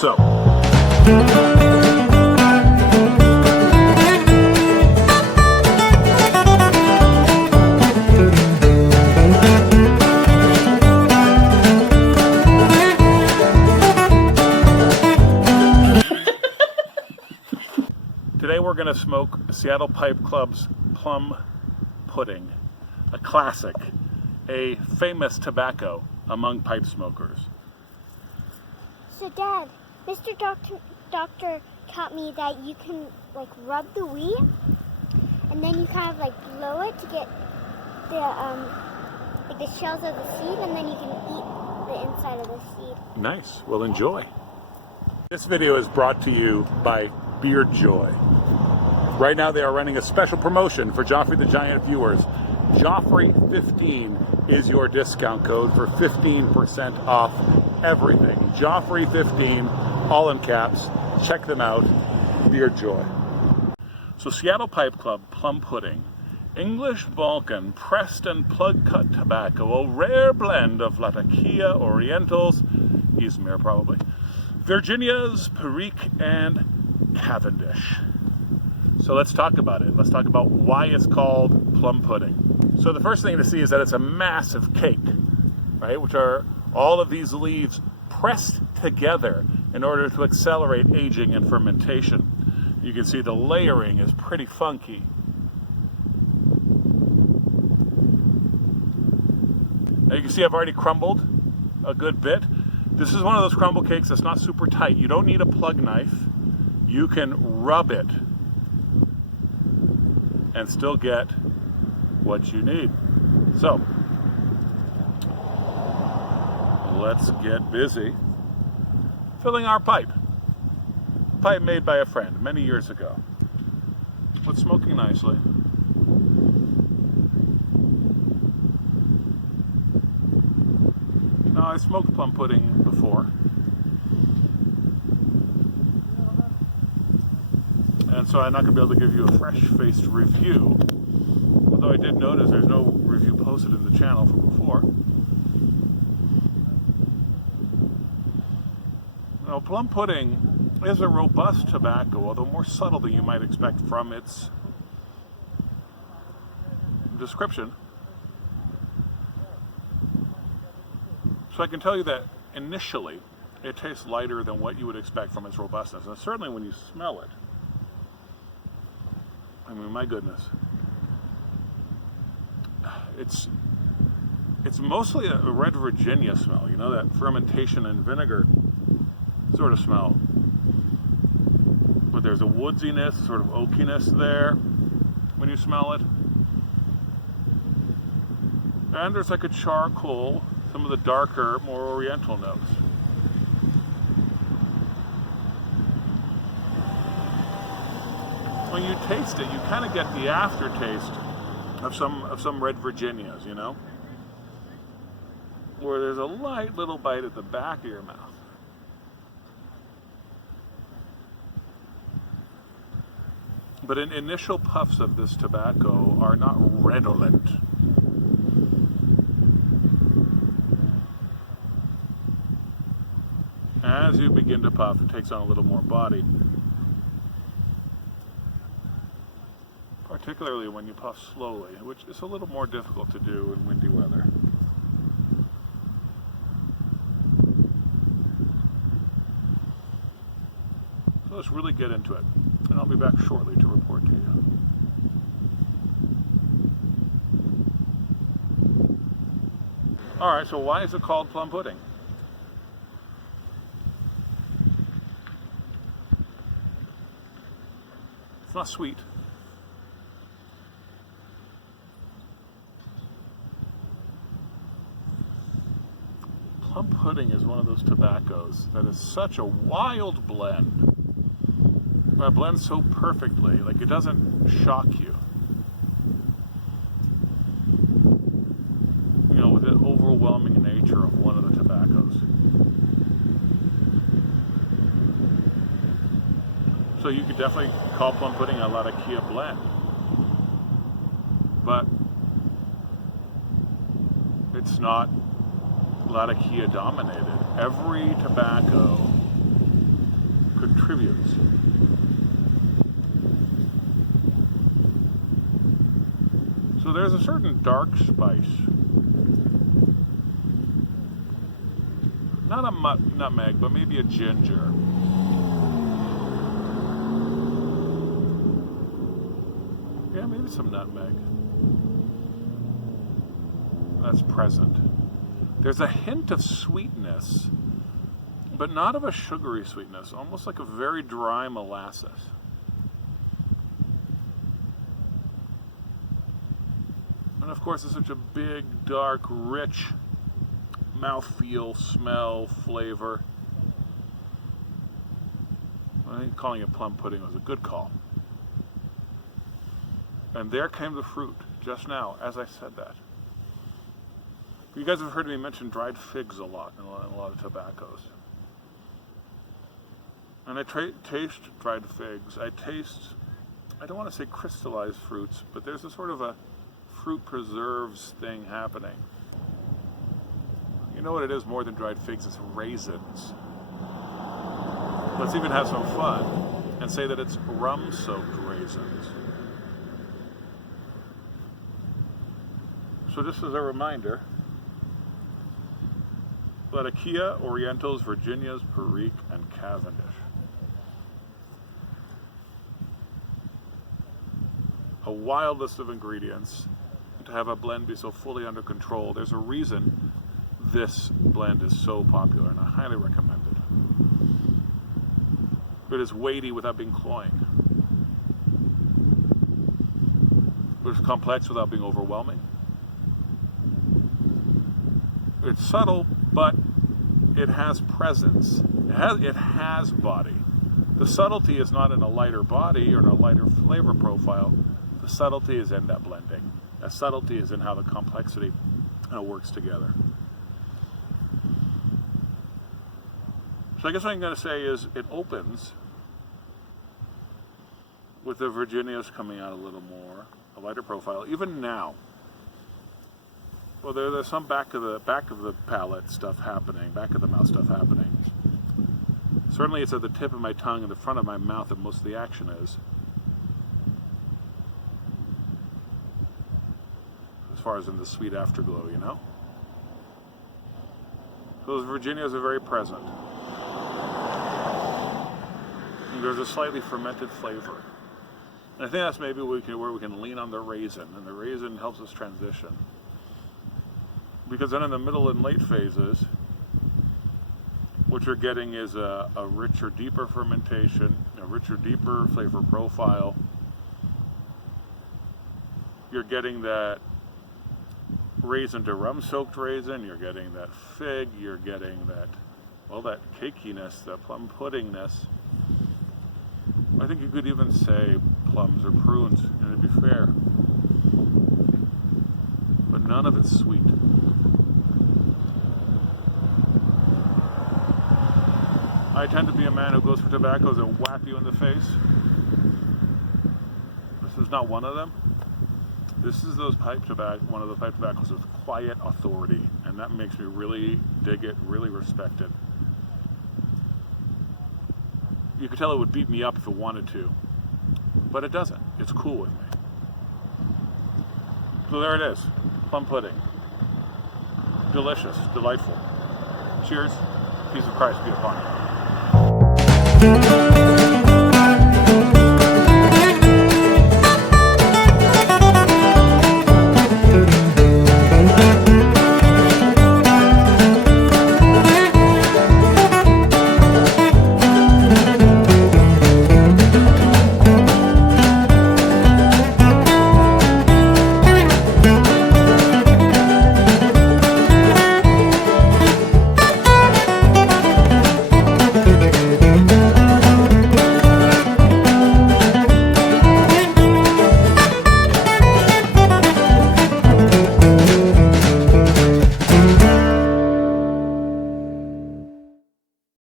So, today we're going to smoke Seattle Pipe Club's Plum Pudding, a classic, a famous tobacco among pipe smokers. So Dad, Mr. Doctor taught me that you can like rub the weed and then you kind of like blow it to get the like the shells of the seed, and then you can eat the inside of the seed. Nice. Well, enjoy. This video is brought to you by Beard Joy. Right now they are running a special promotion for Joffrey the Giant viewers. Joffrey15 is your discount code for 15% off everything. Joffrey15, all in caps. Check them out. Beard Joy. So Seattle Pipe Club Plum Pudding. English Balkan pressed and plug cut tobacco, a rare blend of Latakia, Orientals, Izmir probably, Virginias, Perique, and Cavendish. So let's talk about it. Let's talk about why it's called plum pudding. So the first thing to see is that it's a massive cake, right? Which are all of these leaves pressed together in order to accelerate aging and fermentation. You can see the layering is pretty funky. Now you can see I've already crumbled a good bit. This is one of those crumble cakes that's not super tight. You don't need a plug knife. You can rub it and still get what you need. So, let's get busy filling our pipe. Pipe made by a friend many years ago. But smoking nicely. Now, I smoked plum pudding before. And so I'm not going to be able to give you a fresh-faced review. Although I did notice there's no review posted in the channel from before. Now, plum pudding is a robust tobacco, although more subtle than you might expect from its description. So I can tell you that initially it tastes lighter than what you would expect from its robustness, and certainly when you smell it. I mean, my goodness. It's mostly a red Virginia smell, you know, that fermentation and vinegar sort of smell. But there's a woodsiness, sort of oakiness there when you smell it. And there's like a charcoal, some of the darker, more oriental notes. When you taste it, you kind of get the aftertaste of some red Virginias, you know? Where there's a light little bite at the back of your mouth. But initial puffs of this tobacco are not redolent. As you begin to puff, it takes on a little more body. Particularly when you puff slowly, which is a little more difficult to do in windy weather. So let's really get into it, and I'll be back shortly to report to you. Alright, so why is it called plum pudding? It's not sweet. Plum pudding is one of those tobaccos that is such a wild blend. It blends so perfectly, like it doesn't shock you. You know, with the overwhelming nature of one of the tobaccos. So you could definitely call plum pudding a Latakia blend. But it's not Latakia dominated. Every tobacco contributes. So there's a certain dark spice. Not a nutmeg, but maybe a ginger. Yeah, maybe some nutmeg. That's present. There's a hint of sweetness, but not of a sugary sweetness, almost like a very dry molasses. And of course, it's such a big, dark, rich mouthfeel, smell, flavor. I think calling it plum pudding was a good call. And there came the fruit, just now, as I said that. You guys have heard me mention dried figs a lot in a lot of tobaccos. And I taste dried figs. I don't want to say crystallized fruits, but there's a sort of a fruit preserves thing happening. You know what it is more than dried figs? It's raisins. Let's even have some fun and say that it's rum-soaked raisins. So just as a reminder, Latakia, Orientals, Virginias, Perique, and Cavendish. A wild list of ingredients. To have a blend be so fully under control, there's a reason this blend is so popular, and I highly recommend it. It is weighty without being cloying. It is complex without being overwhelming. It's subtle, but it has presence. It has body. The subtlety is not in a lighter body or in a lighter flavor profile. The subtlety is in that blending. The subtlety is in how the complexity works together. So I guess what I'm going to say is it opens with the Virginias coming out a little more, a lighter profile, even now. Well, there's some back of the palate stuff happening, back of the mouth stuff happening. Certainly it's at the tip of my tongue and the front of my mouth that most of the action is. As far as in the sweet afterglow, you know? Those Virginias are very present. And there's a slightly fermented flavor. And I think that's maybe where we can lean on the raisin, and the raisin helps us transition. Because then in the middle and late phases, what you're getting is a richer, deeper fermentation, a richer, deeper flavor profile. You're getting that raisin to rum-soaked raisin, you're getting that fig, you're getting that, well, that cakiness, that plum puddingness. I think you could even say plums or prunes, and it'd be fair. But none of it's sweet. I tend to be a man who goes for tobaccos that whap you in the face. This is not one of them. This is one of those pipe tobaccos with quiet authority, and that makes me really dig it, really respect it. You could tell it would beat me up if it wanted to, but it doesn't. It's cool with me. So there it is, plum pudding. Delicious, delightful. Cheers, peace of Christ be upon you.